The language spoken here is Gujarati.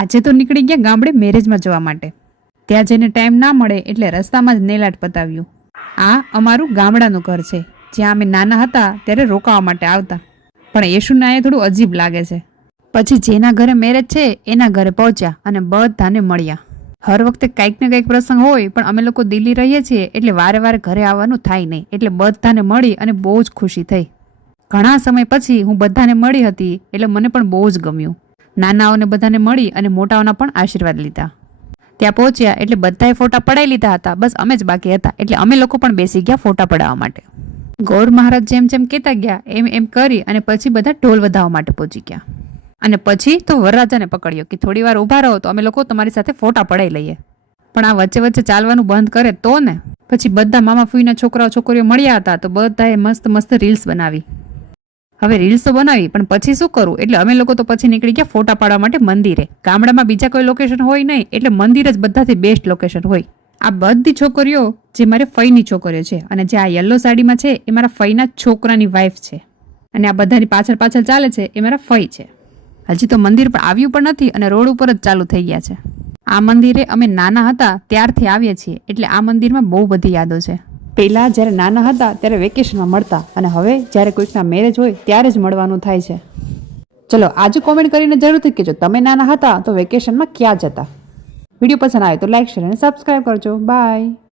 આજે તો નીકળી ગયા ગામડે મેરેજમાં જવા માટે. ત્યાં જઈને ટાઈમ ના મળે એટલે રસ્તામાં જ નેલાટ પતાવ્યું. આ અમારું ગામડાનું ઘર છે, જ્યાં અમે નાના હતા ત્યારે રોકાવા માટે આવતા. પણ યશુને અહીંયા થોડું અજીબ લાગે છે. પછી જેના ઘરે મેરેજ છે એના ઘરે પહોંચ્યા અને બધાને મળ્યા. હર વખતે કંઈક ને કંઈક પ્રસંગ હોય, પણ અમે લોકો દિલ્હી રહીએ છીએ એટલે વારે વારે ઘરે આવવાનું થાય નહીં. એટલે બધાને મળી અને બહુ જ ખુશી થઈ. ઘણા સમય પછી હું બધાને મળી હતી એટલે મને પણ બહુ જ ગમ્યું. નાનાઓને બધાને મળી અને મોટાઓના પણ આશીર્વાદ લીધા. ત્યાં પહોંચ્યા એટલે બધાએ ફોટા પડાવી લીધા હતા. બસ અમે જ બાકી હતા એટલે અમે લોકો પણ બેસી ગયા ફોટા પડાવવા માટે. ગૌર મહારાજ જેમ જેમ કહેતા ગયા એમ એમ કરી અને પછી બધા ઢોલ વધાવવા માટે પહોંચી ગયા. અને પછી તો વરરાજાને પકડ્યો કે થોડી વાર ઊભા રહો તો અમે લોકો તમારી સાથે ફોટા પડાવી લઈએ. પણ આ વચ્ચે વચ્ચે ચાલવાનું બંધ કરે તો ને. પછી બધા મામા ફૂઈના છોકરાઓ છોકરીઓ મળ્યા હતા તો બધાએ મસ્ત મસ્ત રીલ્સ બનાવી. હવે રીલ્સ તો બનાવી પણ પછી શું કરું એટલે અમે લોકો તો પછી નીકળી ગયા ફોટા પાડવા માટે મંદિરે. ગામડામાં બીજા કોઈ લોકેશન હોય નહીં એટલે મંદિર જ બધાથી બેસ્ટ લોકેશન હોય. આ બધી છોકરીઓ જે મારે ફઈની છોકરીઓ છે અને જે આ યલો સાડીમાં છે એ મારા ફઈના છોકરાની વાઈફ છે. અને આ બધાની પાછળ પાછળ ચાલે છે એ મારા ફઈ છે. હજી તો મંદિર પર આવ્યું પણ નથી અને રોડ ઉપર જ ચાલુ થઈ ગયા છે. આ મંદિરે અમે નાના હતા ત્યારથી આવીએ છીએ એટલે આ મંદિરમાં બહુ બધી યાદો છે. પહેલાં જ્યારે નાના હતા ત્યારે વેકેશનમાં મળતા અને હવે જ્યારે કોઈકના મેરેજ હોય ત્યારે જ મળવાનું થાય છે. ચલો આજે કોમેન્ટ કરીને જરૂરથી કહેજો તમે નાના હતા તો વેકેશનમાં ક્યાં જતા. વિડીયો પસંદ આવે તો લાઈક શેર અને સબસ્ક્રાઈબ કરજો. બાય.